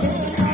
Yeah.